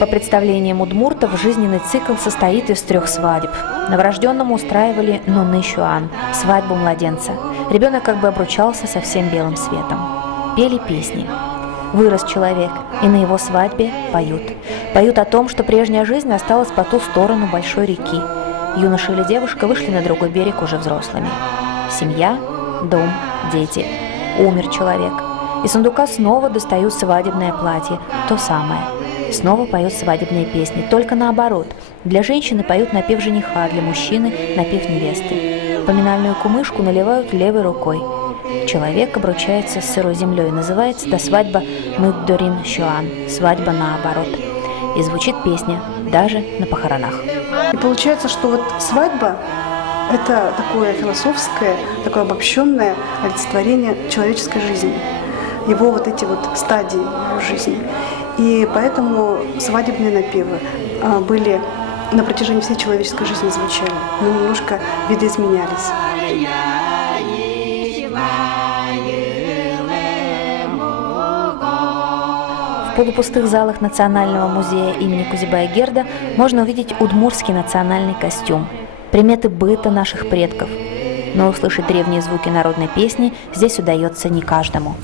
По представлениям удмуртов, жизненный цикл состоит из 3 свадеб. Новорожденному устраивали нунны щуан, свадьбу младенца. Ребенок как бы обручался со всем белым светом. Пели песни. Вырос человек, и на его свадьбе поют. Поют о том, что прежняя жизнь осталась по ту сторону большой реки. Юноша или девушка вышли на другой берег уже взрослыми. Семья, дом, дети. Умер человек. Из сундука снова достают свадебное платье, то самое. Снова поют свадебные песни, только наоборот. Для женщины поют напев жениха, для мужчины напев невесты. Поминальную кумышку наливают левой рукой. Человек обручается с сырой землей, называется эта свадьба «Мыддорин Щуан», свадьба наоборот. И звучит песня даже на похоронах. И получается, что вот свадьба – это такое философское, такое обобщенное олицетворение человеческой жизни, его вот эти вот стадии его жизни. И поэтому свадебные напевы были на протяжении всей человеческой жизни звучали, но немножко видоизменялись. В полупустых залах Национального музея имени Кузибая-Герда можно увидеть удмуртский национальный костюм, приметы быта наших предков. Но услышать древние звуки народной песни здесь удается не каждому.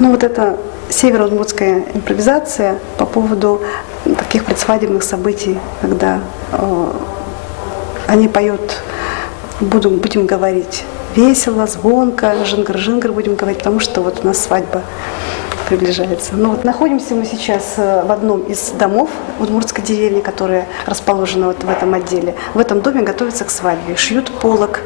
Ну вот это северо-удмуртская импровизация по поводу таких предсвадебных событий, когда они поют, будем говорить весело, звонко, жингр-жингр будем говорить, потому что вот у нас свадьба приближается. Ну вот находимся мы сейчас в одном из домов удмуртской деревни, которая расположена вот в этом отделе. В этом доме готовятся к свадьбе, шьют полог.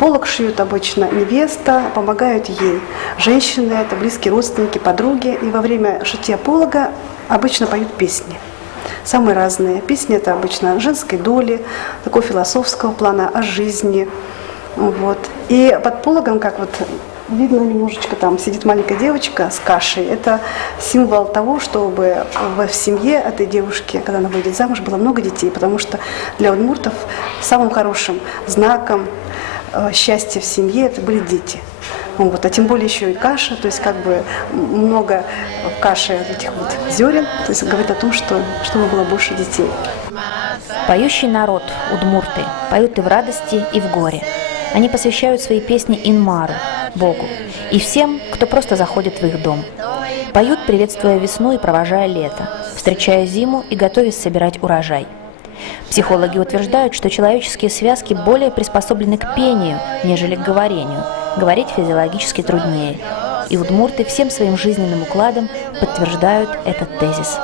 Полог шьют обычно невеста, помогают ей женщины, это близкие родственники, подруги. И во время шитья полога обычно поют песни. Самые разные. Песни это обычно о женской доле, такого философского плана, о жизни. Вот. И под пологом, как вот видно немножечко, там сидит маленькая девочка с кашей. Это символ того, чтобы в семье этой девушки, когда она выйдет замуж, было много детей. Потому что для удмуртов самым хорошим знаком счастья в семье это были дети. Вот. А тем более еще и каша, то есть как бы много в каше этих вот зерен, то есть говорит о том, что чтобы было больше детей. Поющий народ, удмурты, поют и в радости, и в горе. Они посвящают свои песни Инмару, Богу, и всем, кто просто заходит в их дом. Поют, приветствуя весну и провожая лето, встречая зиму и готовясь собирать урожай. Психологи утверждают, что человеческие связки более приспособлены к пению, нежели к говорению. Говорить физиологически труднее. И удмурты всем своим жизненным укладом подтверждают этот тезис.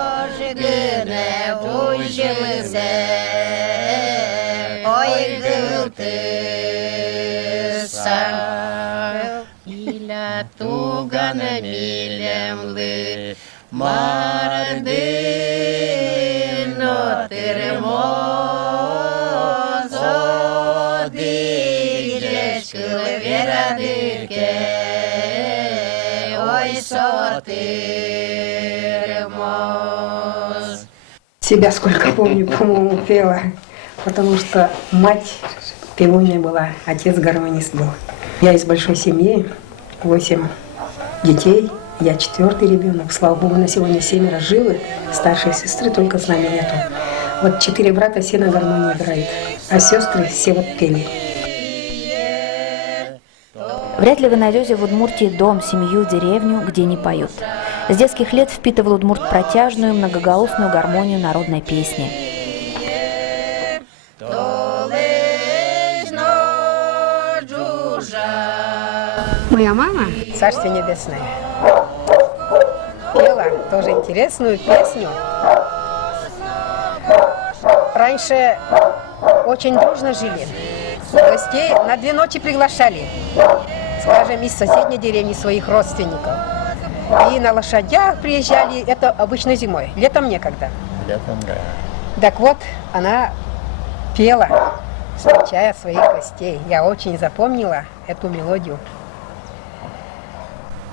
Себя сколько помню, по-моему, пела, потому что мать певунья была, отец гармонист был. Я из большой семьи, 8 детей, я 4-й ребенок. Слава Богу, на сегодня 7 живы, старшей сестры только с нами нету. Вот 4 брата все на гармонии играют, а сестры все вот пели. Вряд ли вы найдете в Удмуртии дом, семью, деревню, где не поют. С детских лет впитывал удмурт протяжную, многоголосную гармонию народной песни. Моя мама, Царствие Небесное, пела тоже интересную песню. Раньше очень дружно жили. Гостей на 2 ночи приглашали, скажем, из соседней деревни своих родственников. И на лошадях приезжали, это обычно зимой, летом некогда. Летом, да. Так вот, она пела, встречая своих гостей. Я очень запомнила эту мелодию.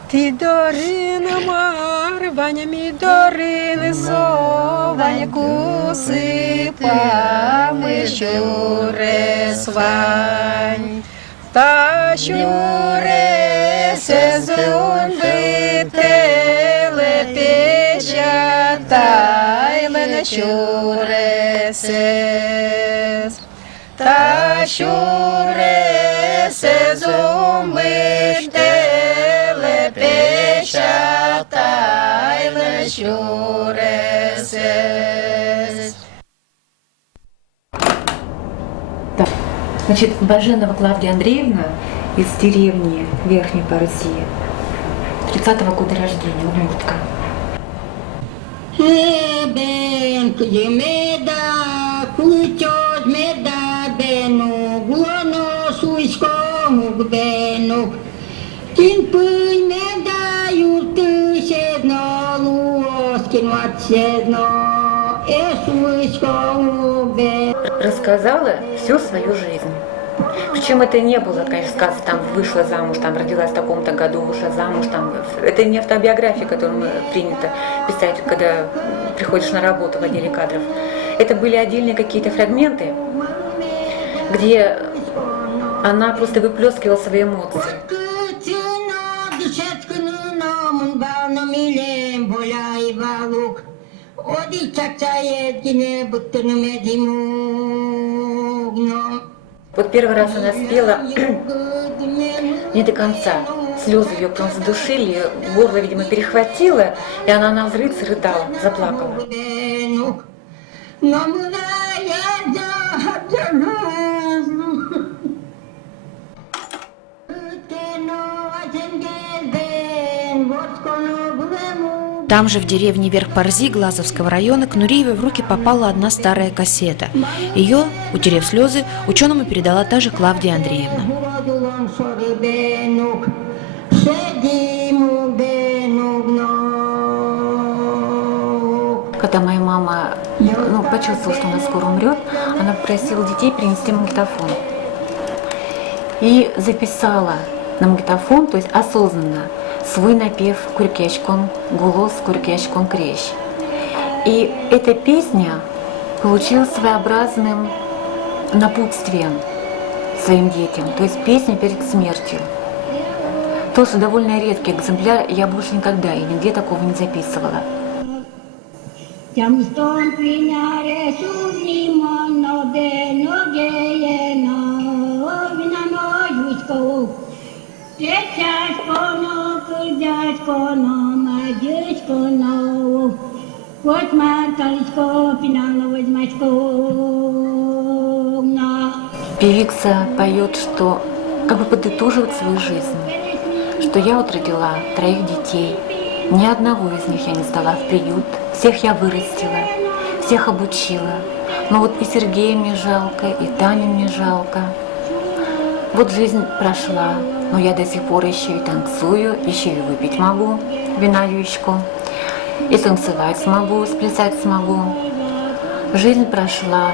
Ти дорина мар, Ваня ми дорини со, Ваня кусипа, ми щуре свань. Та щуре сезон вителе печа, тайле на щуре сес. Та щуре сезон вителе печа, тайле на щуре сес. Значит, Баженова Клавдия Андреевна из деревни Верхней Парусии, 30-го года рождения, удмуртка. Рассказала всю свою жизнь. Причем это не было, конечно, сказано, там вышла замуж, там родилась в таком-то году, вышла замуж, там. Это не автобиография, которую принято писать, когда приходишь на работу в отделе кадров. Это были отдельные какие-то фрагменты, где она просто выплескивала свои эмоции. Вот первый раз она спела не до конца. Слезы ее прям задушили, горло, видимо, перехватило, и она навзрыд рыдала, заплакала. Там же, в деревне Верх-Парзи Глазовского района, к Нуриевой в руки попала одна старая кассета. Ее, утерев слезы, ученому передала та же Клавдия Андреевна. Когда моя мама почувствовала, что она скоро умрет, она попросила детей принести магнитофон. И записала на магнитофон, то есть осознанно, свой напев «Куркешкон голос, Куркешкон крещ». И эта песня получилась своеобразным напутствием своим детям, то есть песня перед смертью. Тоже довольно редкий экземпляр, я больше никогда и нигде такого не записывала. Певица поет, что как бы подытоживает свою жизнь, что я вот родила 3 детей, ни одного из них я не сдала в приют, всех я вырастила, всех обучила. Но вот и Сергея мне жалко, и Таню мне жалко. Вот жизнь прошла, но я до сих пор еще и танцую, еще и выпить могу винаючку, и танцевать смогу, сплясать смогу. Жизнь прошла.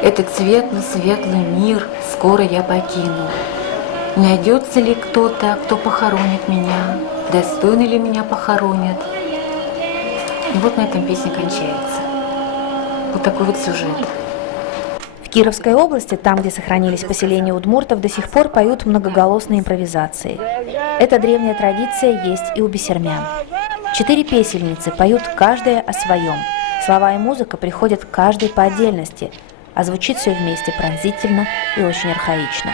Этот светлый мир скоро я покину. Найдется ли кто-то, кто похоронит меня? Достойно ли меня похоронят? И вот на этом песня кончается. Вот такой вот сюжет. В Кировской области, там, где сохранились поселения удмуртов, до сих пор поют многоголосные импровизации. Эта древняя традиция есть и у бесермян. 4 песельницы поют каждая о своем. Слова и музыка приходят каждой по отдельности, а звучит все вместе пронзительно и очень архаично.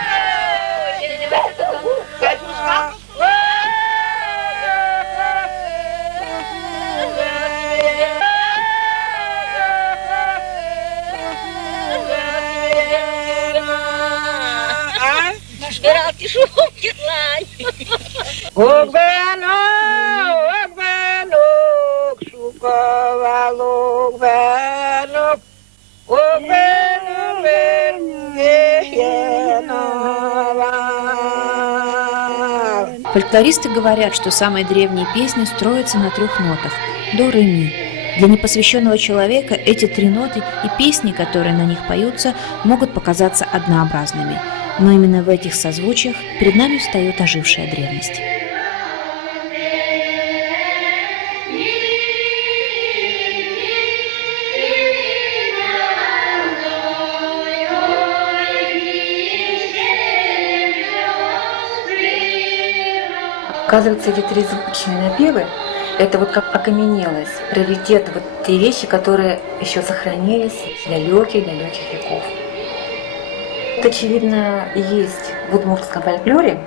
Фольклористы говорят, что самые древние песни строятся на 3 нотах – до, ре, ми. Для непосвященного человека эти 3 ноты и песни, которые на них поются, могут показаться однообразными. Но именно в этих созвучиях перед нами встает ожившая древность. Оказывается, эти трезвучные напевы – это вот как окаменелость, раритет, вот те вещи, которые еще сохранились далеких веков. Это, очевидно, и есть в удмуртском фольклоре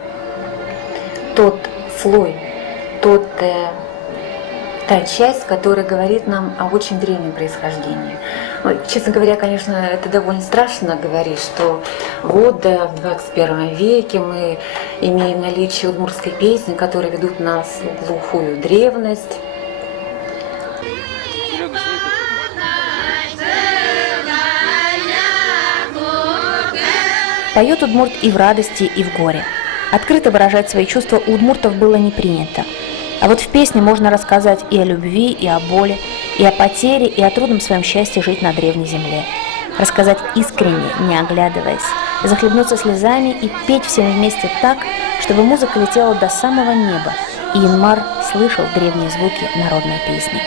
тот слой, та часть, которая говорит нам о очень древнем происхождении. Ну, честно говоря, конечно, это довольно страшно говорить, что вот в 21 веке мы имеем наличие удмуртской песни, которые ведут нас в глухую древность. Поет удмурт и в радости, и в горе. Открыто выражать свои чувства у удмуртов было не принято. А вот в песне можно рассказать и о любви, и о боли, и о потере, и о трудном своем счастье жить на древней земле. Рассказать искренне, не оглядываясь, захлебнуться слезами и петь всем вместе так, чтобы музыка летела до самого неба, и Инмар слышал древние звуки народной песни.